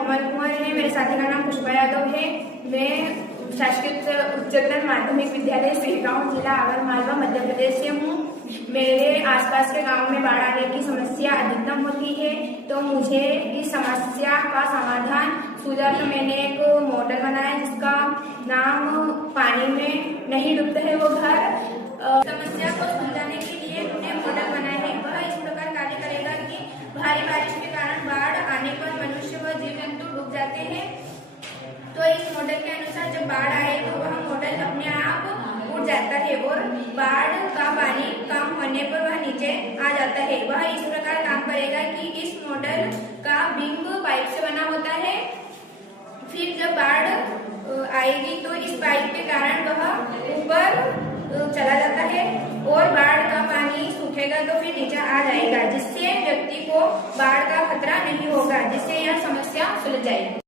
कोमल कुमार है। मेरे साथी का नाम पुष्पा यादव है। मैं शासकीय उच्चतर माध्यमिक विद्यालय सिरगांव, जिला आगर मालवा, मध्य प्रदेश से हूँ। मेरे आसपास के गांव में बाढ़ आने की समस्या अधिकतम होती है, तो मुझे इस समस्या का समाधान सूझा तो मैंने एक मॉडल बनाया जिसका नाम पानी में नहीं डूबता है वो घर। समस्या को सुलझाने के लिए हमने मॉडल बनाया है। वह इस प्रकार कार्य करेगा कि भारी बारिश के कारण बाढ़ आने पर मनुष्य व जीव जंतु डूब जाते हैं। तो इस मॉडल के अनुसार जब बाढ़ आए तो वह मॉडल अपने आप उड़ जाता है और बाढ़ का पानी कम होने पर वह नीचे आ जाता है। वह इस प्रकार काम करेगा कि इस मॉडल का बिंग पाइप से बना होता है। फिर जब बाढ़ आएगी तो इस पाइप के कारण वह ऊपर चला जाता है और बाढ़ का पानी सूखेगा तो फिर नीचे आ जाएगा, जिससे व्यक्ति को बाढ़ का खतरा नहीं होगा, जिससे यह समस्या सुलझ जाएगी।